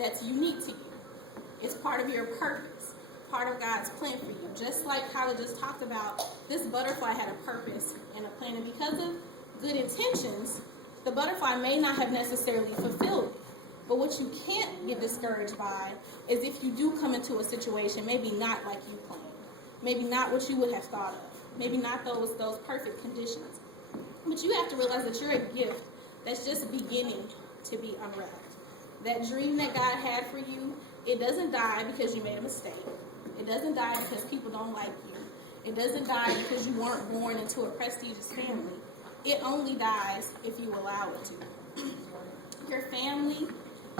that's unique to you. It's part of your purpose, part of God's plan for you. Just like Kyla just talked about, this butterfly had a purpose and a plan, and because of good intentions, the butterfly may not have necessarily fulfilled it. But what you can't get discouraged by is if you do come into a situation, maybe not like you planned, maybe not what you would have thought of, maybe not those perfect conditions. But you have to realize that you're a gift that's just beginning to be unwrapped. That dream that God had for you, it doesn't die because you made a mistake. It doesn't die because people don't like you. It doesn't die because you weren't born into a prestigious family. It only dies if you allow it to. Your family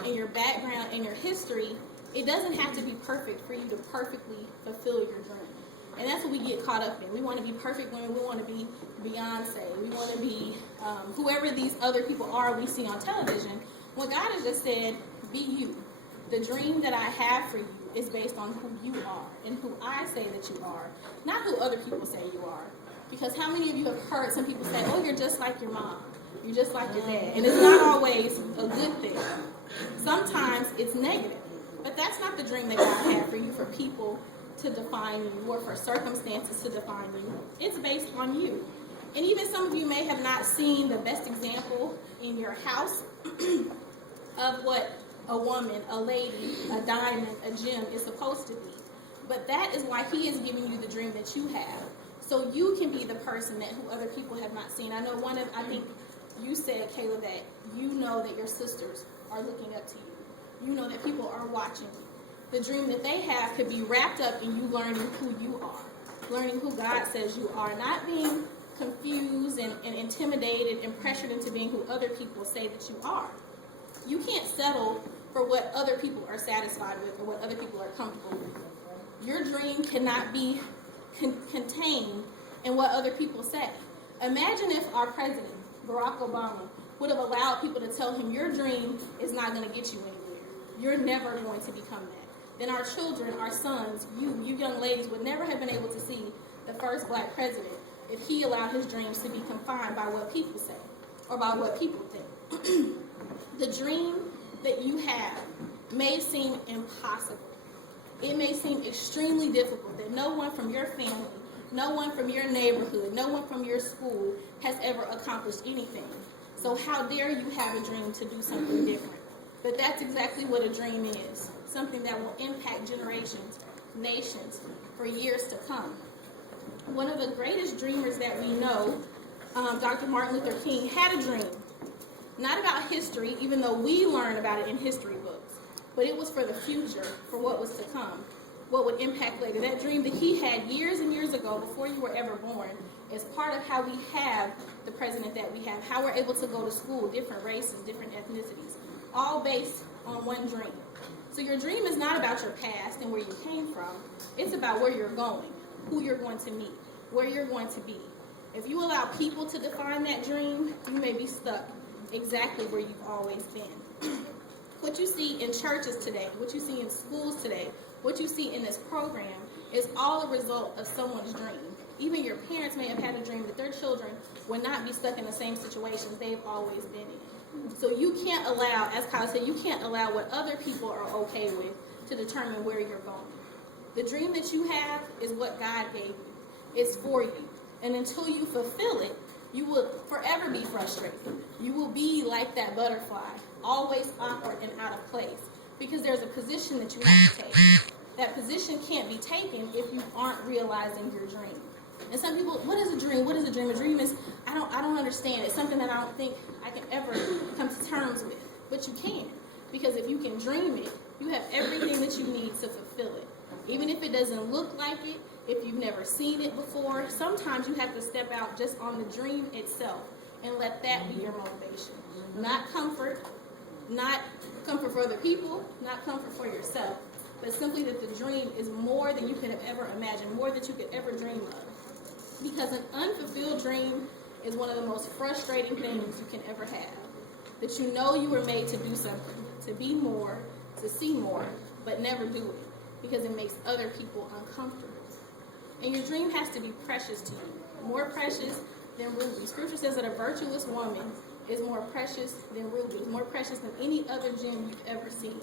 and your background and your history, it doesn't have to be perfect for you to perfectly fulfill your dream. And that's what we get caught up in. We want to be perfect women. We want to be Beyonce. We want to be whoever these other people are we see on television. When God has just said, be you. The dream that I have for you is based on who you are and who I say that you are, not who other people say you are. Because how many of you have heard some people say, oh, you're just like your mom. You're just like your dad. And it's not always a good thing. Sometimes it's negative. But that's not the dream that God had for you, for people to define you or for circumstances to define you. It's based on you. And even some of you may have not seen the best example in your house of what a woman, a lady, a diamond, a gem is supposed to be. But that is why he is giving you the dream that you have. So you can be the person that who other people have not seen. I know I think you said, Kayla, that you know that your sisters are looking up to you. You know that people are watching you. The dream that they have could be wrapped up in you learning who you are, learning who God says you are, not being confused and intimidated and pressured into being who other people say that you are. You can't settle for what other people are satisfied with or what other people are comfortable with. Your dream cannot be contained in what other people say. Imagine if our president, Barack Obama, would have allowed people to tell him, your dream is not going to get you anywhere. You're never going to become that. Then our children, our sons, you young ladies would never have been able to see the first black president if he allowed his dreams to be confined by what people say or by what people think. The dream that you have may seem impossible. It may seem extremely difficult that no one from your family, no one from your neighborhood, no one from your school has ever accomplished anything. So how dare you have a dream to do something different? But that's exactly what a dream is. Something that will impact generations, nations, for years to come. One of the greatest dreamers that we know, Dr. Martin Luther King, had a dream. Not about history, even though we learn about it in history books, but it was for the future, for what was to come, what would impact later. That dream that he had years and years ago, before you were ever born, is part of how we have the president that we have, how we're able to go to school, different races, different ethnicities, all based on one dream. So your dream is not about your past and where you came from. It's about where you're going, who you're going to meet, where you're going to be. If you allow people to define that dream, you may be stuck exactly where you've always been. What you see in churches today, what you see in schools today, what you see in this program is all a result of someone's dream. Even your parents may have had a dream that their children would not be stuck in the same situations they've always been in. So you can't allow, as Kyle said, you can't allow what other people are okay with to determine where you're going. The dream that you have is what God gave you. It's for you. And until you fulfill it, you will forever be frustrated. You will be like that butterfly, always awkward and out of place, because there's a position that you have to take. That position can't be taken if you aren't realizing your dream. And some people, what is a dream? What is a dream? A dream is, I don't understand. It's something that I don't think I can ever come to terms with. But you can, because if you can dream it, you have everything that you need to fulfill it. Even if it doesn't look like it, if you've never seen it before, sometimes you have to step out just on the dream itself and let that be your motivation. Not comfort for other people, not comfort for yourself, but simply that the dream is more than you could have ever imagined, more than you could ever dream of. Because an unfulfilled dream is one of the most frustrating things you can ever have. That you know you were made to do something, to be more, to see more, but never do it because it makes other people uncomfortable. And your dream has to be precious to you, more precious than rubies. Scripture says that a virtuous woman is more precious than rubies, more precious than any other gem you've ever seen.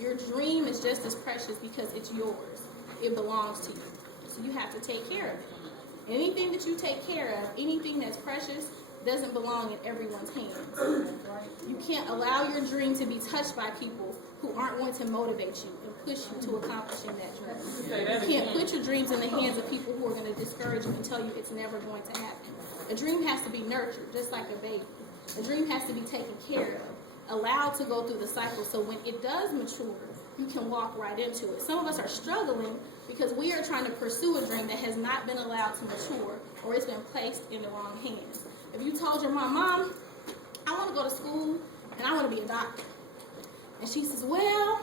Your dream is just as precious because it's yours. It belongs to you. So you have to take care of it. Anything that you take care of, anything that's precious, doesn't belong in everyone's hands. You can't allow your dream to be touched by people who aren't going to motivate you and push you to accomplishing that dream. You can't put your dreams in the hands of people who are going to discourage you and tell you it's never going to happen. A dream has to be nurtured, just like a baby. A dream has to be taken care of, allowed to go through the cycle, so when it does mature, you can walk right into it. Some of us are struggling because we are trying to pursue a dream that has not been allowed to mature, or it's been placed in the wrong hands. If you told your Mom, I want to go to school and I want to be a doctor. And she says, well,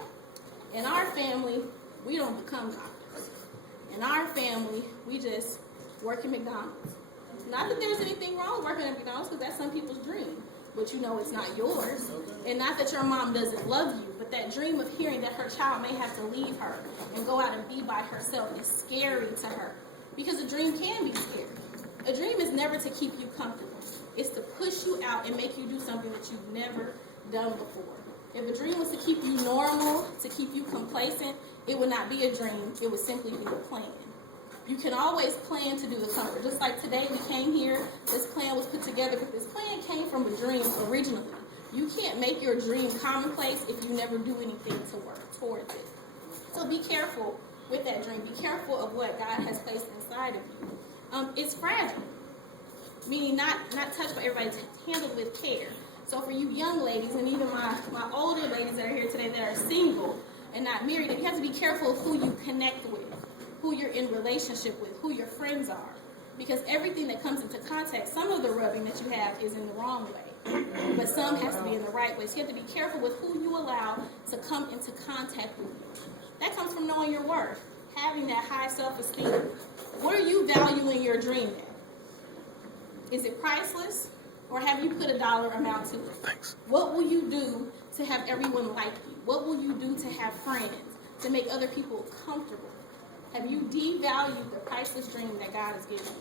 in our family, we don't become doctors. In our family, we just work at McDonald's. Not that there's anything wrong with working at McDonald's, because that's some people's dream. But you know it's not yours. And not that your mom doesn't love you, but that dream of hearing that her child may have to leave her and go out and be by herself is scary to her. Because a dream can be scary. A dream is never to keep you comfortable. It's to push you out and make you do something that you've never done before. If a dream was to keep you normal, to keep you complacent, it would not be a dream. It would simply be a plan. You can always plan to do the comfort. Just like today we came here, this plan was put together, but this plan came from a dream originally. You can't make your dream commonplace if you never do anything to work towards it. So be careful with that dream. Be careful of what God has placed inside of you. It's fragile, meaning not touched by everybody, handled with care. So for you young ladies, and even my older ladies that are here today that are single and not married, you have to be careful of who you connect with, who you're in relationship with, who your friends are. Because everything that comes into contact, some of the rubbing that you have is in the wrong way, but some has to be in the right way. So you have to be careful with who you allow to come into contact with you. That comes from knowing your worth, having that high self-esteem. What are you valuing your dream at? Is it priceless, or have you put a dollar amount to it? Thanks. What will you do to have everyone like you? What will you do to have friends, to make other people comfortable? Have you devalued the priceless dream that God has given you?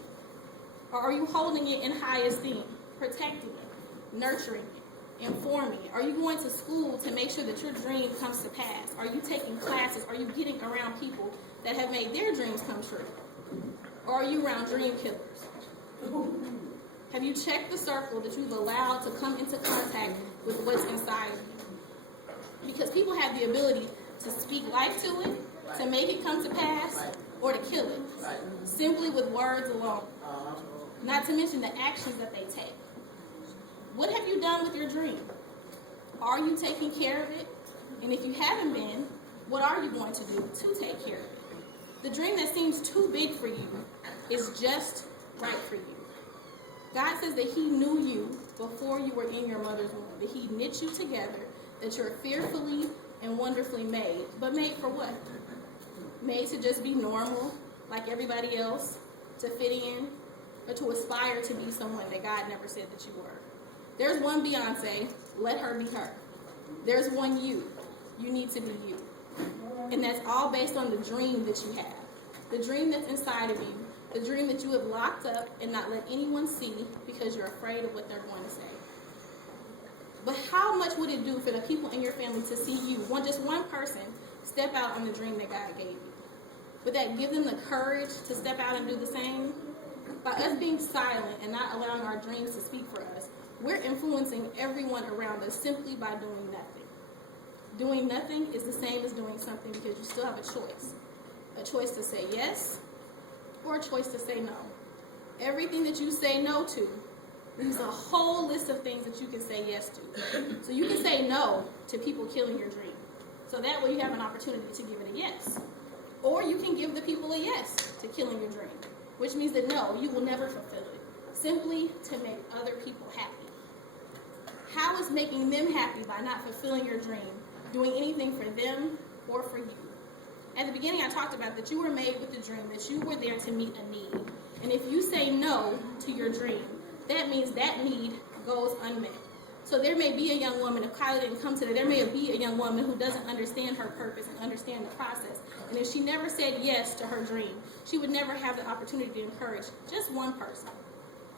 Or are you holding it in high esteem, protecting it, nurturing it, informing it? Are you going to school to make sure that your dream comes to pass? Are you taking classes? Are you getting around people that have made their dreams come true? Or are you around dream killers? Have you checked the circle that you've allowed to come into contact with what's inside of you? Because people have the ability to speak life to it, to make it come to pass, or to kill it, simply with words alone. Not to mention the actions that they take. What have you done with your dream? Are you taking care of it? And if you haven't been, what are you going to do to take care of it? The dream that seems too big for you is just right for you. God says that He knew you before you were in your mother's womb, that He knit you together, that you're fearfully and wonderfully made. But made for what? Made to just be normal, like everybody else, to fit in, or to aspire to be someone that God never said that you were. There's one Beyonce, let her be her. There's one you need to be you. And that's all based on the dream that you have. The dream that's inside of you, the dream that you have locked up and not let anyone see because you're afraid of what they're going to say. But how much would it do for the people in your family to see you, just one person, step out on the dream that God gave you? Would that give them the courage to step out and do the same? By us being silent and not allowing our dreams to speak for us, we're influencing everyone around us simply by doing nothing. Doing nothing is the same as doing something because you still have a choice. A choice to say yes or a choice to say no. Everything that you say no to leaves a whole list of things that you can say yes to. So you can say no to people killing your dream. So that way you have an opportunity to give it a yes. Or you can give the people a yes to killing your dream, which means that no, you will never fulfill it, simply to make other people happy. How is making them happy by not fulfilling your dream doing anything for them or for you? At the beginning, I talked about that you were made with the dream, that you were there to meet a need. And if you say no to your dream, that means that need goes unmet. So there may be a young woman, if Kyla didn't come today, there may be a young woman who doesn't understand her purpose and understand the process. And if she never said yes to her dream, she would never have the opportunity to encourage just one person.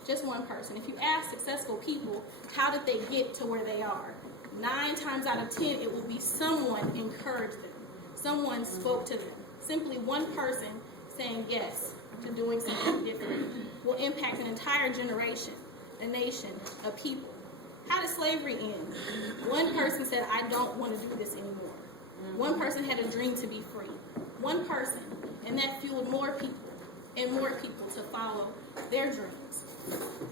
Just one person. If you ask successful people, how did they get to where they are? 9 times out of 10, it will be someone encouraged them. Someone spoke to them. Simply one person saying yes to doing something different will impact an entire generation, a nation, a people. How did slavery end? One person said, I don't want to do this anymore. One person had a dream to be free. One person, and that fueled more people and more people to follow their dreams.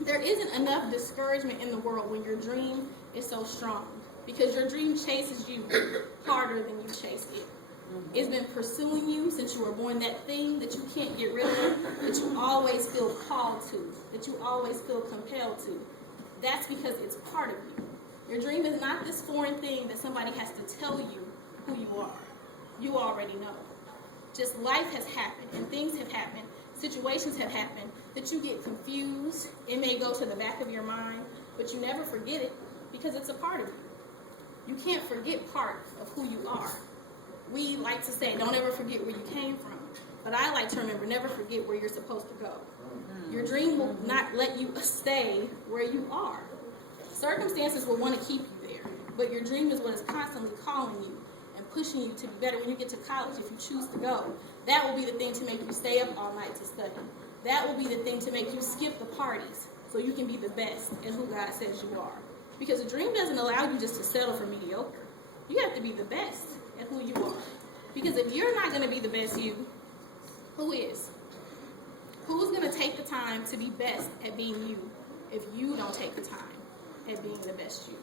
There isn't enough discouragement in the world when your dream is so strong, because your dream chases you harder than you chase it. It's been pursuing you since you were born, that thing that you can't get rid of, that you always feel called to, that you always feel compelled to. That's because it's part of you. Your dream is not this foreign thing that somebody has to tell you who you are. You already know. Just life has happened, and things have happened, situations have happened, that you get confused. It may go to the back of your mind, but you never forget it because it's a part of you. You can't forget part of who you are. We like to say, don't ever forget where you came from. But I like to remember, never forget where you're supposed to go. Your dream will not let you stay where you are. Circumstances will want to keep you there, but your dream is what is constantly calling you and pushing you to be better. When you get to college, if you choose to go, that will be the thing to make you stay up all night to study. That will be the thing to make you skip the parties so you can be the best at who God says you are. Because a dream doesn't allow you just to settle for mediocre. You have to be the best at who you are. Because if you're not going to be the best you, who is? Who's going to take the time to be best at being you if you don't take the time at being the best you?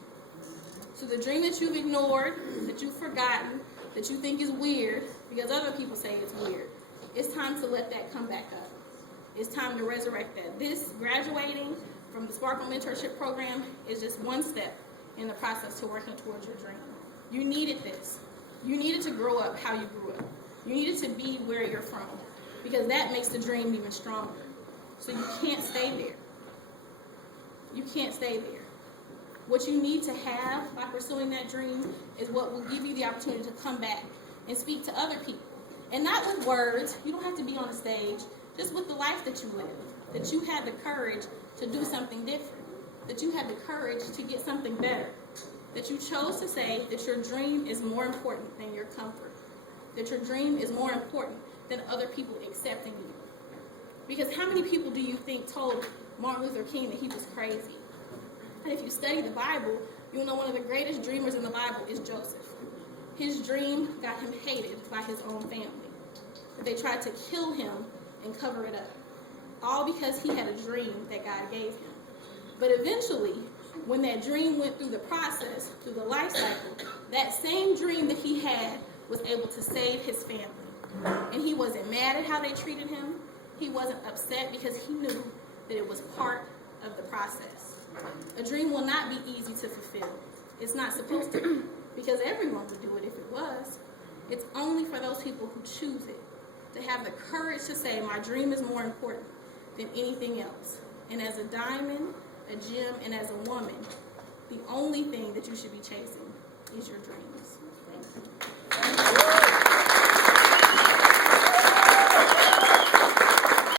So the dream that you've ignored, that you've forgotten, that you think is weird because other people say it's weird, it's time to let that come back up. It's time to resurrect that. This graduating from the Sparkle Mentorship Program is just one step in the process to working towards your dream. You needed this. You needed to grow up how you grew up. You needed to be where you're from, because that makes the dream even stronger. So you can't stay there. You can't stay there. What you need to have by pursuing that dream is what will give you the opportunity to come back and speak to other people. And not with words. You don't have to be on a stage. Just with the life that you live. That you had the courage to do something different. That you had the courage to get something better. That you chose to say that your dream is more important than your comfort. That your dream is more important than other people accepting you. Because how many people do you think told Martin Luther King that he was crazy? And if you study the Bible, you'll know one of the greatest dreamers in the Bible is Joseph. His dream got him hated by his own family. They tried to kill him and cover it up. All because he had a dream that God gave him. But eventually, when that dream went through the process, through the life cycle, that same dream that he had was able to save his family. And he wasn't mad at how they treated him. He wasn't upset because he knew that it was part of the process. A dream will not be easy to fulfill. It's not supposed to be, because everyone would do it if it was. It's only for those people who choose it, to have the courage to say, my dream is more important than anything else. And as a diamond, a gem, and as a woman, the only thing that you should be chasing is your dreams. Thank you.